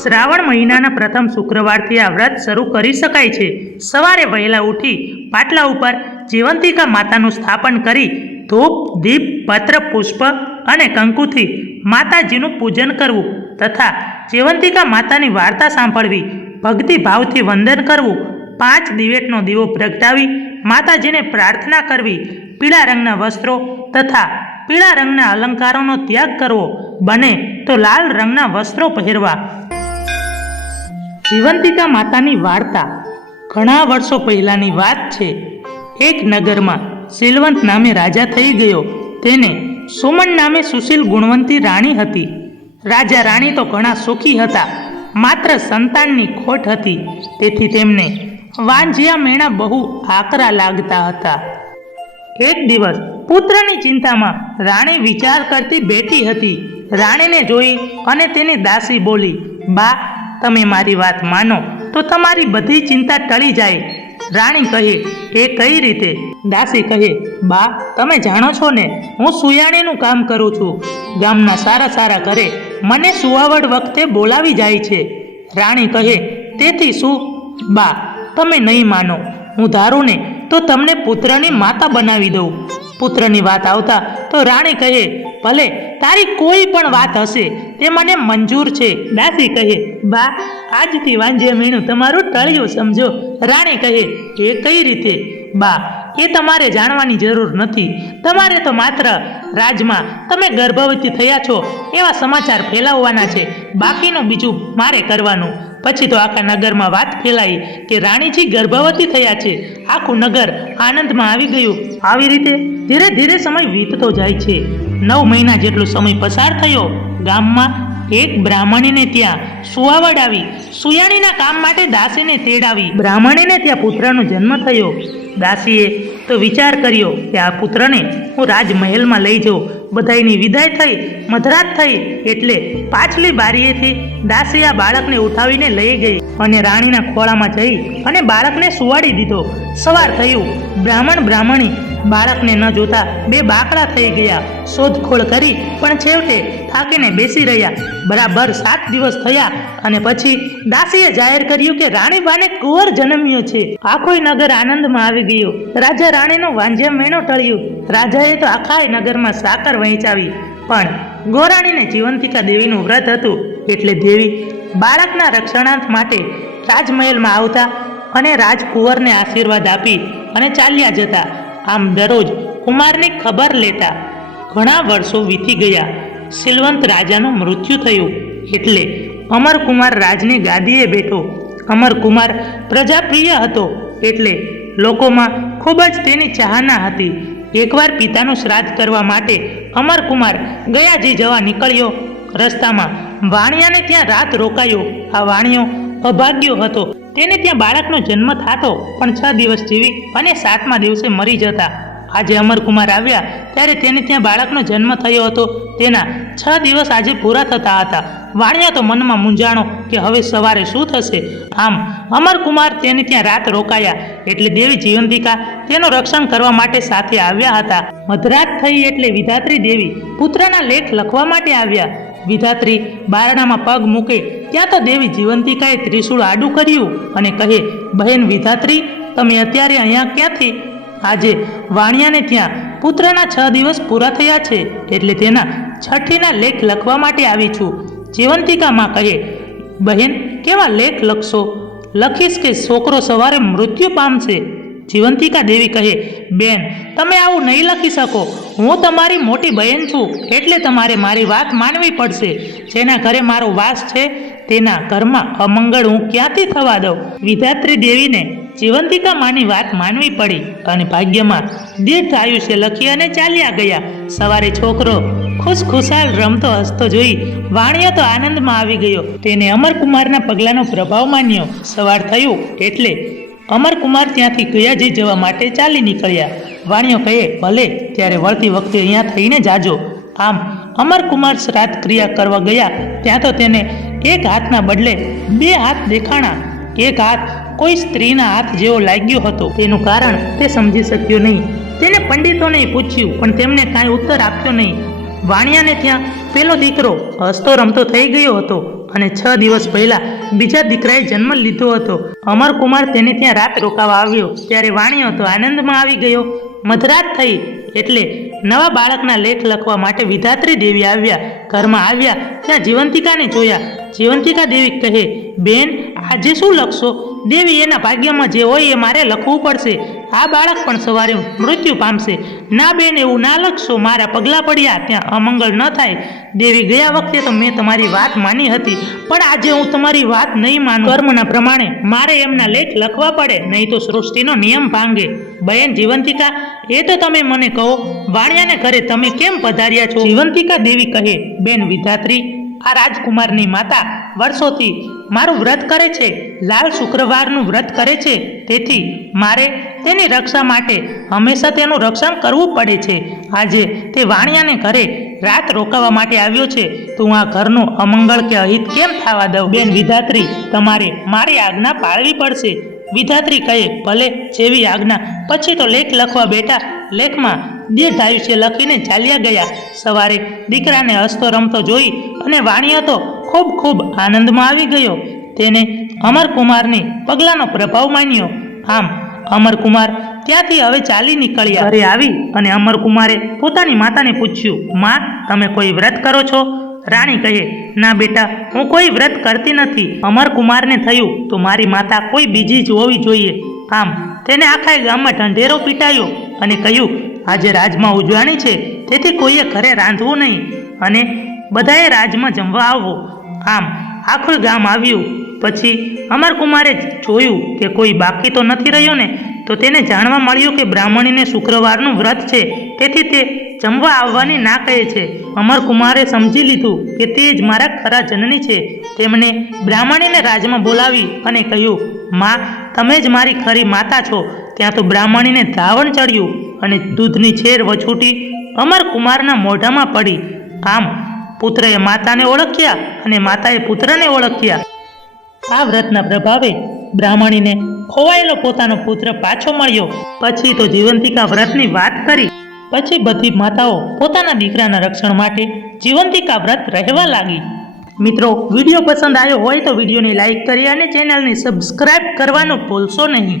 શ્રાવણ મહિનાના પ્રથમ શુક્રવારથી આ વ્રત શરૂ કરી શકાય છે। સવારે વહેલા ઉઠી પાટલા ઉપર જીવંતિકા માતાનું સ્થાપન કરી ધૂપ, દીપ, પત્ર, પુષ્પ અને કંકુથી માતાજીનું પૂજન કરવું તથા જીવંતિકા માતાની વાર્તા સાંભળવી, ભક્તિ ભાવથી વંદન કરવું, 5 દિવેટનો દીવો પ્રગટાવી માતાજીને પ્રાર્થના કરવી, પીળા રંગના વસ્ત્રો તથા પીળા રંગના અલંકારોનો ત્યાગ કરવો, બને તો લાલ રંગના વસ્ત્રો પહેરવા। જીવંતિકા માતાની વાર્તા ઘણા વર્ષો પહેલાની વાત છે। એક નગરમાં શીલવંત નામે રાજા થઈ ગયો। તેને સુમન નામે સુશીલ ગુણવંતી રાણી હતી। રાજા રાણી તો ઘણા સુખી હતા, માત્ર સંતાનની ખોટ હતી, તેથી તેમને વાંજિયા મેણા બહુ આકરા લાગતા હતા। એક દિવસ પુત્રની ચિંતામાં રાણી વિચાર કરતી બેઠી હતી। રાણીને જોઈ અને તેની દાસી બોલી, બા, તમે મારી વાત માનો તો તમારી બધી ચિંતા ટળી જાય। રાણી કહે, એ કઈ રીતે? દાસી કહે, બા, તમે જાણો છો ને, હું સુયાણીનું કામ કરું છું। ગામના સારા સારા ઘરે મને સુવાવડ વખતે બોલાવી જાય છે। રાણી કહે, તેથી શું? બા, તમે નહીં માનો, હું ધારું ને તો તમને પુત્રની માતા બનાવી દઉં। પુત્રની વાત આવતા તો રાણી કહે, ભલે, તારી કોઈ પણ વાત હશે તે મને મંજૂર છે। દાસી કહે, બા, આજથી વાંજિયા મેણું તમારું ટળ્યું સમજો। રાણી કહે, એ કઈ રીતે? બા, એ તમારે જાણવાની જરૂર નથી। તમારે તો માત્ર રાજમાં તમે ગર્ભવતી થયા છો એવા સમાચાર ફેલાવવાના છે, બાકીનું બીજું મારે કરવાનું। પછી તો આખા નગરમાં વાત ફેલાઈ કે રાણીજી ગર્ભવતી થયા છે। આખું નગર આનંદમાં આવી ગયું। આવી રીતે ધીરે ધીરે સમય વીતતો જાય છે। 9 મહિના જેટલો સમય પસાર થયો। ગામમાં એક બ્રાહ્મણીને ત્યાં સુવાવડ આવી। સુયાણીના કામ માટે દાસીને તેડાવી। બ્રાહ્મણીને ત્યાં પુત્રનો જન્મ થયો। દાસીએ તો વિચાર કર્યો કે આ પુત્રને હું રાજમહેલમાં લઈ જાઉં। બધાયની વિદાય થઈ, મધરાત થઈ એટલે પાછલી બારીએથી દાસી આ બાળકને ઉઠાવીને લઈ ગઈ અને રાણીના ખોળામાં જઈ અને બાળકને સુવાડી દીધો। સવાર થયું। બ્રાહ્મણી બાળકને ન જોતા બે બાકડા થઈ ગયા। શોધખોળ કરી પણ છેવટે થાકીને બેસી રહ્યા। બરાબર 7 દિવસ થયા અને પછી દાસીએ જાહેર કર્યું કે રાણીબાને કુંવર જન્મ્યો છે। આખોય નગર આનંદમાં આવી ગયો। રાજા રાણીનો વાંજિયા મેણો ટળ્યું। રાજાએ તો આખા નગરમાં સાકર વહેંચાવી, પણ ગોરાણીને જીવંતિકા દેવીનું વ્રત હતું એટલે દેવી બાળકના રક્ષણાર્થ માટે રાજમહેલમાં આવતા અને રાજકુંવરને આશીર્વાદ આપી અને ચાલ્યા જતા। આમ દરરોજ કુમારની ખબર લેતા। ઘણા વર્ષો વીતી ગયા। શીલવંત રાજાનું મૃત્યુ થયું એટલે અમરકુમાર રાજની ગાદીએ બેઠો। અમરકુમાર પ્રજાપ્રિય હતો એટલે લોકોમાં ખૂબ જ તેની ચાહના હતી। એકવાર પિતાનું શ્રાદ્ધ કરવા માટે અમરકુમાર ગયાજી જવા નીકળ્યો। રસ્તામાં વાણિયાને ત્યાં રાત રોકાયો। આ વાણિયો અભાગ્યો હતો। તેને ત્યાં બાળકનો જન્મ થતો પણ 6 દિવસ જીવી અને 7મા દિવસે મરી જતા। આજે અમરકુમાર આવ્યા ત્યારે તેને ત્યાં બાળકનો જન્મ થયો હતો। તેના 6 દિવસ આજે પૂરા થતા હતા। વાણિયા તો મનમાં મૂંઝાણો કે હવે સવારે શું થશે। આમ અમરકુમાર તેને ત્યાં રાત રોકાયા એટલે દેવી જીવંતિકા તેનું રક્ષણ કરવા માટે સાથે આવ્યા હતા। મધરાત થઈ એટલે વિધાત્રી દેવી પુત્રના લેખ લખવા માટે આવ્યા। વિધાત્રી બારણામાં પગ મૂકે ત્યાં તો દેવી જીવંતિકાએ ત્રિશૂળ આડું કર્યું અને કહે, બહેન વિધાત્રી, તમે અત્યારે અહીંયા ક્યાંથી? આજે વાણિયાને ત્યાં પુત્રના 6 દિવસ પૂરા થયા છે એટલે તેના 6ઠીના લેખ લખવા માટે આવી છું। જીવંતિકામાં કહે, બહેન, કેવા લેખ લખશો? લખીશ કે છોકરો સવારે મૃત્યુ પામશે। જીવંતિકા દેવી કહે, બેન, તમે આવું નહીં લખી શકો। હું તમારી મોટી બહેન છું એટલે તમારે મારી વાત માનવી પડશે। જેના ઘરે મારો વાસ છે તેના ઘરમાં અમંગળ હું ક્યાંથી થવા દઉં? વિધાત્રી દેવીને જીવંતિકા માની વાત માનવી પડી અને ભાગ્યમાં દીર્ઘ આયુષ્ય લખી અને ચાલ્યા ગયા। સવારે છોકરો ખુશખુશાલ રમતો હસતો જોઈ વાણિયો તો આનંદમાં આવી ગયો। તેને અમરકુમારના પગલાંનો પ્રભાવ માન્યો। સવાર થયું એટલે અમરકુમાર ત્યાંથી ગયાજી જવા માટે ચાલી નીકળ્યા। વાણિયો કહે, ભલે, ત્યારે વળતી વખતે અહીંયા થઈને જાજો। આમ અમરકુમાર શ્રાદ્ધ ક્રિયા કરવા ગયા ત્યાં તો તેને એક હાથના બદલે 2 હાથ દેખાણા। એક હાથ કોઈ સ્ત્રીના હાથ જેવો લાગ્યો હતો। તેનું કારણ તે સમજી શક્યો નહીં। તેને પંડિતોને પૂછ્યું પણ તેમને કાંઈ ઉત્તર આપ્યો નહીં। વાણિયાને ત્યાં પેલો દીકરો હસતો રમતો થઈ ગયો હતો। અને 6 દિવસ પહેલા બીજા દીકરાએ જન્મ લીધો હતો. અમરકુમાર તેને ત્યાં રાત રોકાવા આવ્યો ત્યારે વાણિયો તો આનંદમાં આવી ગયો. મધરાત થઈ એટલે નવા બાળકના લેખ લખવા માટે વિધાત્રી દેવી આવ્યા. ઘરમાં આવ્યા ત્યાં જીવંતિકાને જોયા. જીવંતિકા દેવી કહે, બેન આજે શું લખશો? દેવી, એના ભાગ્યમાં જે હોય એ મારે લખવું પડશે. આ બાળક પણ સવારે મૃત્યુ પામશે. ના બેન, એવું ના લખશો, મારા પગલાં પડ્યા ત્યાં અમંગળ ન થાય. દેવી, ગયા વખતે તો મેં તમારી વાત માની હતી, પણ આજે હું તમારી વાત નહીં માનું. કર્મના પ્રમાણે મારે એમના લેખ લખવા પડે, નહીં તો સૃષ્ટિનો નિયમ ભાંગે. બહેન જીવંતિકા, એ તો તમે મને કહો, વાણિયાને ઘરે તમે કેમ પધાર્યા છો? જીવંતિકા દેવી કહે, બેન વિધાત્રી, આ રાજકુમારની માતા વર્ષોથી મારું વ્રત કરે છે, લાલ શુક્રવારનું વ્રત કરે છે, તેથી મારે તેની રક્ષા માટે હંમેશા તેનું રક્ષણ કરવું પડે છે. આજે તે વાણિયાને ઘરે રાત રોકાવા માટે આવ્યો છે, તો હું આ ઘરનું અમંગળ કે અહિત કેમ થવા દઉં? બેન વિધાત્રી, તમારે મારી આજ્ઞા પાળવી પડશે. વિધાત્રી કહે, ભલે, જેવી આજ્ઞા. પછી તો લેખ લખવા બેઠા. લેખમાં દીર્ઘાયુષ્ય લખીને ચાલ્યા ગયા. સવારે દીકરાને હસતો રમતો જોઈ અને વાણિયો તો ખૂબ આનંદમાં આવી ગયો. તેને અમરકુમારની પગલાંનો પ્રભાવ માન્યો. આમ અમરકુમાર ત્યાંથી હવે ચાલી નીકળ્યા. ઘરે આવી અને અમરકુમારે પોતાની માતાને પૂછ્યું, માં, તમે કોઈ વ્રત કરો છો? રાણી કહે, ના બેટા, હું કોઈ વ્રત કરતી નથી. અમરકુમારને થયું તો મારી માતા કોઈ બીજી જ હોવી જોઈએ. આમ તેને આખા ગામમાં ઢંઢેરો પીટાયો અને કહ્યું, આજે રાજમાં ઉજવણી છે, તેથી કોઈએ ઘરે રાંધવું નહીં અને બધાએ રાજમાં જમવા આવવો. આમ આખું ગામ આવ્યું. પછી અમરકુમારે જોયું કે કોઈ બાકી તો નથી રહ્યો ને, તો તેને જાણવા મળ્યું કે બ્રાહ્મણીને શુક્રવારનું વ્રત છે, તેથી તે જમવા આવવાની ના કહે છે. અમરકુમારે સમજી લીધું કે તે જ મારા ખરા જનની છે. તેમણે બ્રાહ્મણીને રાજમાં બોલાવી અને કહ્યું, માં, તમે જ મારી ખરી માતા છો. ત્યાં તો બ્રાહ્મણીને ધાવણ ચડ્યું અને દૂધની છેર વછૂટી અમરકુમારના મોઢામાં પડી. આમ પુત્રએ માતાને ઓળખ્યા અને માતાએ પુત્રને ઓળખ્યા. આ વ્રતના પ્રભાવે બ્રાહ્મણીને ખોવાયેલો પોતાનો પુત્ર પાછો મળ્યો. પછી તો જીવંતિકા વ્રતની વાત કરી. પછી બધી માતાઓ પોતાના દીકરાના રક્ષણ માટે જીવંતિકા વ્રત રહેવા લાગી. મિત્રો, વિડીયો પસંદ આવ્યો હોય તો વિડીયોને લાઈક કરી અને ચેનલને સબસ્ક્રાઇબ કરવાનું ભૂલશો નહીં.